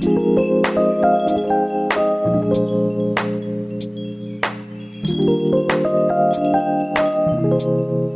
Thank you.